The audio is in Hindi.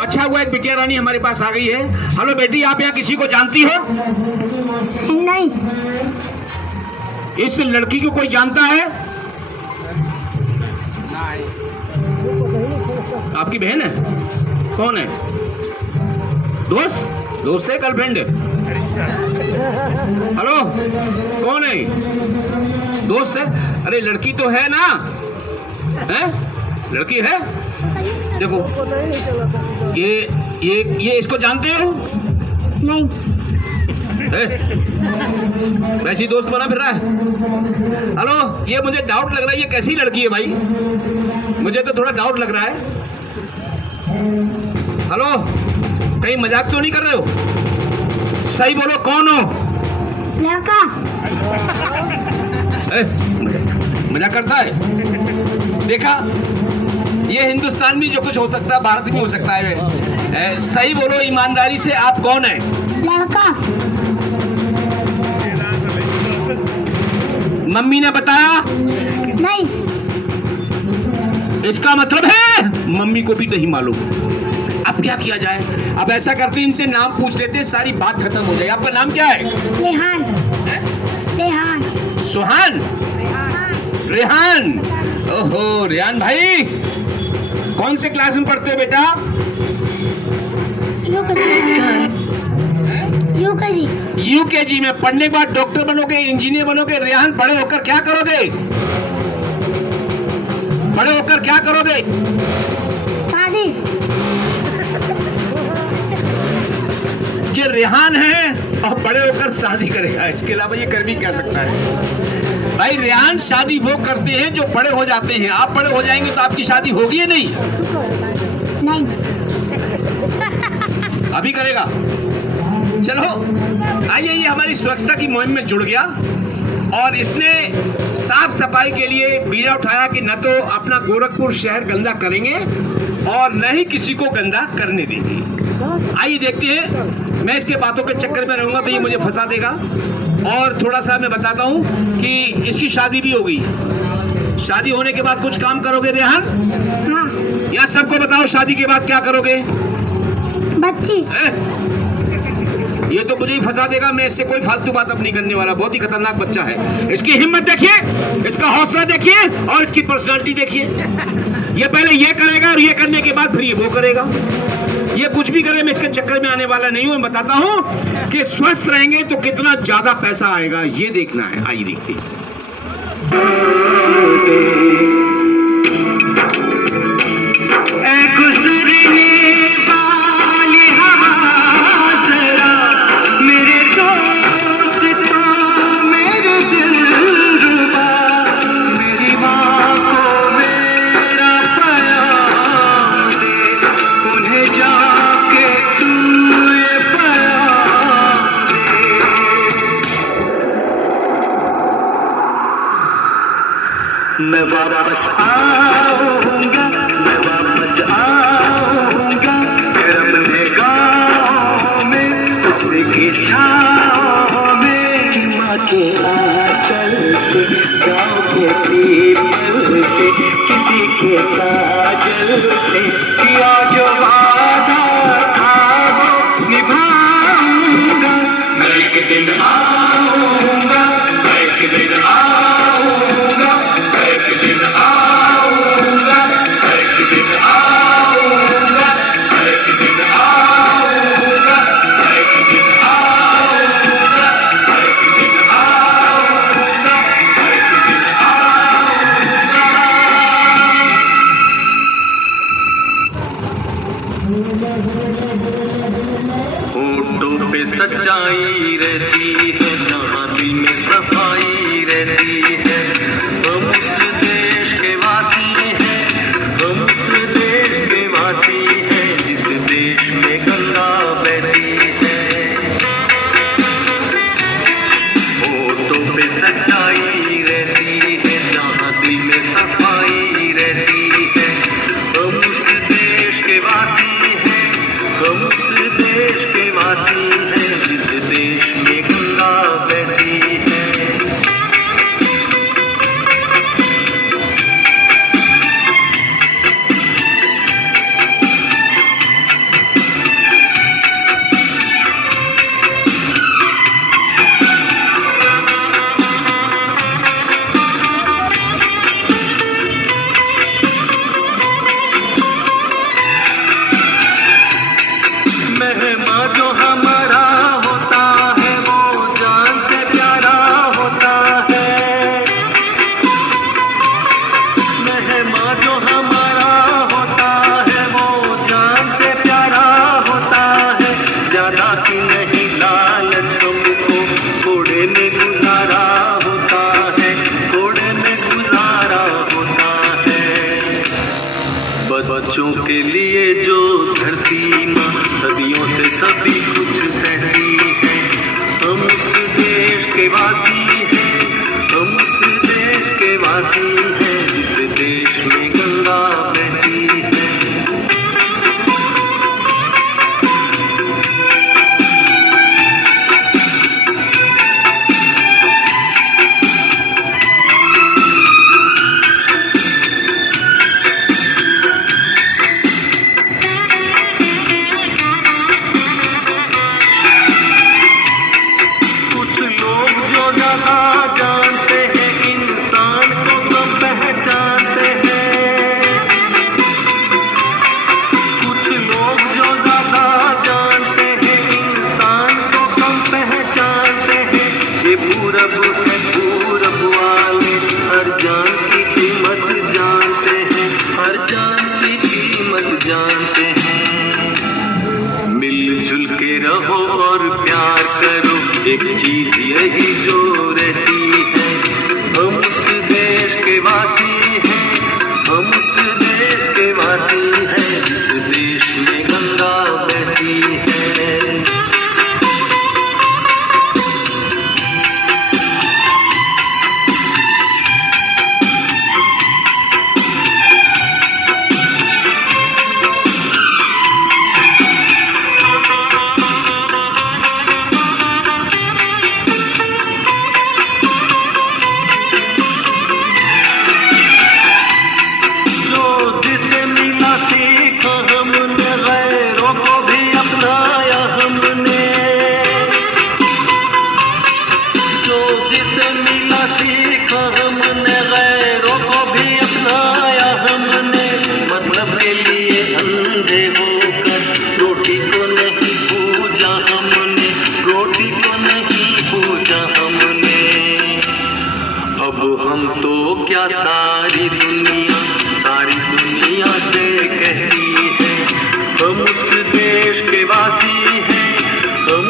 अच्छा हुआ एक बिटिया रानी हमारे पास आ गई है। हेलो बेटी, आप यहाँ किसी को जानती हो? नहीं। इस लड़की को कोई जानता है? आपकी बहन है? कौन है? दोस्त? दोस्त है, गर्लफ्रेंड है? हेलो, कौन है? दोस्त है? अरे लड़की तो है ना? है? लड़की है? देखो, ये इसको जानते हो? नहीं। वैसी दोस्त बना फिर रहा है। हेलो, ये मुझे डाउट लग रहा है, ये कैसी लड़की है भाई? मुझे तो थोड़ा डाउट लग रहा है। हेलो, कहीं मजाक तो नहीं कर रहे हो? सही बोलो, कौन हो? लड़का। मजाक करता है? देखा, ये हिंदुस्तान में जो कुछ हो सकता है भारत में हो सकता है। सही बोलो ईमानदारी से, आप कौन है? लड़का। मम्मी ने बताया? नहीं। इसका मतलब है मम्मी को भी नहीं मालूम। अब क्या किया जाए? अब ऐसा करते हैं, इनसे नाम पूछ लेते हैं, सारी बात खत्म हो जाए। आपका नाम क्या है? रेहान। रेहान। सुहान? रेहान? ओहो, रेहान भाई, कौन से क्लास में पढ़ते हो बेटा? यूकेजी में। पढ़ने के बाद डॉक्टर बनोगे, इंजीनियर बनोगे। रेहान, बड़े होकर क्या करोगे? बड़े होकर क्या करोगे? शादी। ये रेहान है और बड़े होकर शादी करेगा, इसके अलावा ये कर भी क्या सकता है? भाई रेहान, शादी वो करते हैं जो बड़े हो जाते हैं। आप बड़े हो जाएंगे तो आपकी शादी होगी या नहीं? नहीं। अभी करेगा? चलो आइए, ये हमारी स्वच्छता की मुहिम में जुड़ गया और इसने साफ सफाई के लिए बीड़ा उठाया कि न तो अपना गोरखपुर शहर गंदा करेंगे और न ही किसी को गंदा करने देंगे। आइए देखते हैं, मैं इसके बातों के चक्कर में रहूंगा तो ये मुझे फंसा देगा। और थोड़ा सा मैं बताता हूँ कि इसकी शादी भी होगी। शादी होने के बाद कुछ काम करोगे रेहान? हाँ। या सबको बताओ शादी के बाद क्या करोगे? बच्ची। ये तो मुझे ही फंसा देगा। मैं इससे कोई फालतू बात अब नहीं करने वाला। बहुत ही खतरनाक बच्चा है। इसकी हिम्मत देखिए, इसका हौसला देखिए और इसकी पर्सनालिटी देखिए। ये पहले ये करेगा और ये करने के बाद फिर ये वो करेगा। ये कुछ भी करे, मैं इसके चक्कर में आने वाला नहीं हूं। मैं बताता हूं कि स्वस्थ रहेंगे तो कितना ज्यादा पैसा आएगा, ये देखना है। आइए देखते हैं। मैं वापस आऊंगा, मैं वापस आऊंगा, फिर अपने गाँव में उसकी छाँव में। माँ के आंचल से, गाँव के पीपल से, किसी के काजल से किया जो वादा था वो निभाऊंगा। मैं एक दिन आऊंगा, मैं एक दिन आऊंगा, होठों पे सच्चाई रहती है, जहाँ दिल में सफाई रहती है। हम उस देश के वासी हैं, हम उस देश के वासी हैं, जिस देश में गंगा बहती है। होठों पे सच्चाई रहती है, जहाँ दिल में सफाई रहती है। हम उस देश के वासी हैं, हम उस देश के वासी हैं, जिस देश में गंगा बहती है। मेहमान जो हमारा होता है वो जान से प्यारा होता है। मेहमान जो हमारा होता है वो जान से प्यारा होता है। ज्यादा की नहीं लालच तुमको थोड़े में गुजारा होता है, थोड़े में गुजारा होता है। बच्चों के लिए जो धरती माँ सदियों से सभी कुछ सहती है। हम उस देश के वासी हैं, हम उस देश के वासी हैं जिस देश में गंगा बहती है। कुछ लोग जो ज्यादा जानते हैं इंसान को कम पहचानते हैं। कुछ लोग जो ज्यादा जानते हैं इंसान को कम पहचानते हैं। ये पूरब है पूरब वाले हर जान की कीमत जानते हैं, हर जान की कीमत जानते हैं। मिलजुल के रहो और प्यार करो, एक चीज यही जो रहती है। हम उस देश के वासी हैं, हम उस देश के वासी हैं जिस देश में गंगा बहती है। जो जिसे मिला सीखा हमने, गैरों को भी अपनाया हमने। जो जिसे मिला सीखा हमने, गैरों को भी अपनाया हमने। मतलब के लिए अंधे होकर रोटी को नहीं पूजा हमने, रोटी को नहीं पूजा हमने। अब हम तो क्या सारी दुनिया से कहती है। हम उस देश के वासी हैं, हम